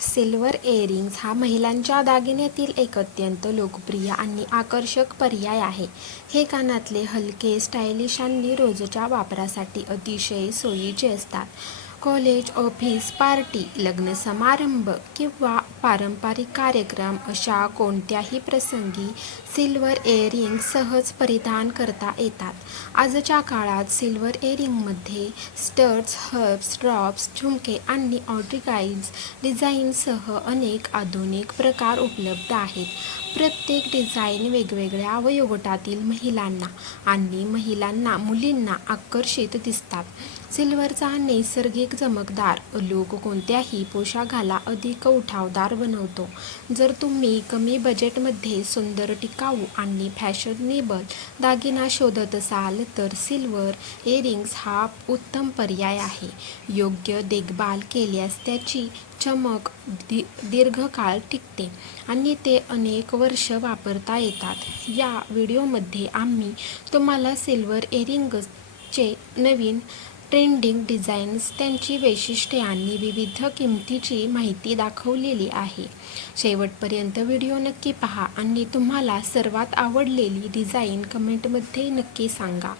Silver earrings हा महिलांच्या दागिन्यातील एक अत्यंत लोकप्रिय आणि आकर्षक पर्याय आहे. हे कानातले हलके, स्टायलिश आणि रोजच्या वापरासाठी अतिशय सोयीचे असतात. कॉलेज, ऑफिस, पार्टी, लग्न समारंभ किंवा पारंपरिक कार्यक्रम अशा कोणत्याही प्रसंगी सिल्वर इयरिंग्ज सहज परिधान करता येतात. आजच्या काळात सिल्वर इयरिंगमध्ये स्टड्स, हर्ब्स, ड्रॉप्स, झुमके आणि ऑर्नामेंट्स डिझाईनसह अनेक आधुनिक प्रकार उपलब्ध आहेत. प्रत्येक डिझाईन वेगवेगळ्या वयोगटातील महिलांना आणि मुलींना आकर्षित दिसतात. सिल्वरचा नैसर्गिक चमकदार लूक कोणत्याही पोशाखाला अधिक उठावदार बनवतो. जर तुम्ही कमी बजेटमध्ये सुंदर, टिकाऊ आणि फॅशनेबल दागिना शोधत असाल तर सिल्वर इयरिंग्ज हा उत्तम पर्याय आहे. योग्य देखभाल केल्यास त्याची चमक दीर्घकाळ टिकते आणि ते अनेक वर्षे वापरता येतात. या व्हिडिओमध्ये आम्ही तुम्हाला सिल्वर इयरिंग्जचे नवीन ट्रेंडिंग डिझाईन्स, त्यांची वैशिष्ट्ये आणि विविध किमतीची माहिती दाखवलेली आहे. शेवटपर्यंत व्हिडिओ नक्की पहा आणि तुम्हाला सर्वात आवडलेली डिझाईन कमेंटमध्ये नक्की सांगा.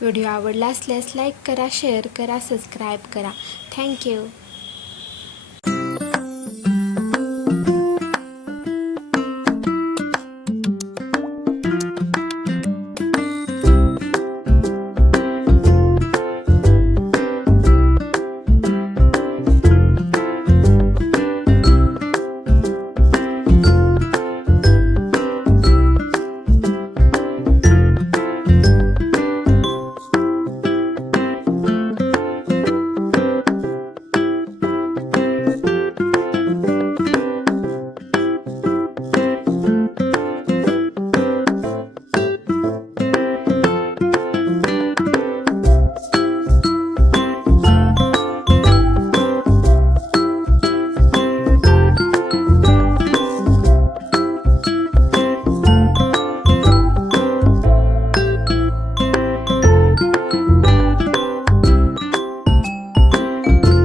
व्हिडिओ आवडला असल्यास लाईक करा, शेअर करा, सबस्क्राईब करा. थँक्यू.